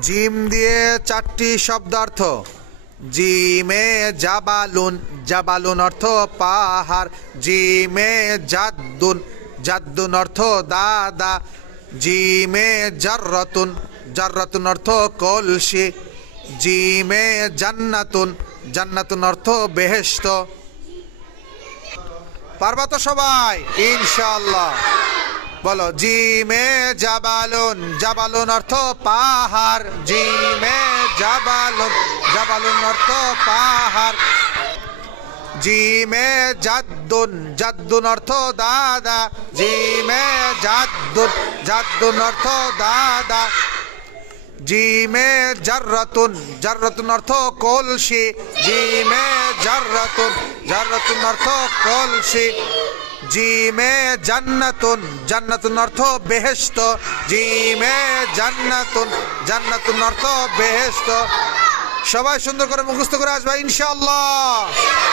Gym দিয়ে চারটি শব্দার্থ। জিমে জাবালুন জাবালুন অর্থ পাহাড়। জিমে জাদ্দুন জাদ্দুন অর্থ দাদা। জিমে জাররাতুন জাররাতুন অর্থ কলসি। জিমে জান্নাতুন জান্নাতুন অর্থ বেহেস্ত পারবা তো সবাই? ইনশাল্লাহ বলো, জিমে জাবালুন জাবালুন অর্থ পাহাড়। জিমে জাবালুন জাবালুন অর্থ পাহাড়। জিমে জাদ্দুন জাদ্দুন অর্থ দাদা। জিমে জাদ্দুন জাদ্দুন অর্থ দাদা। জিমে জাররাতুন জাররাতুন অর্থ কলসি। জিমে জাররাতুন জাররাতুন অর্থ কলসি। জিমে জান্নাতুন জান্নাতুন অর্থ বেহেস্ত জিমে জান্নাতুন জান্নাতুন অর্থ বেহেস্ত সবাই সুন্দর করে মুখস্থ করে আসবে, ইনশাআল্লাহ।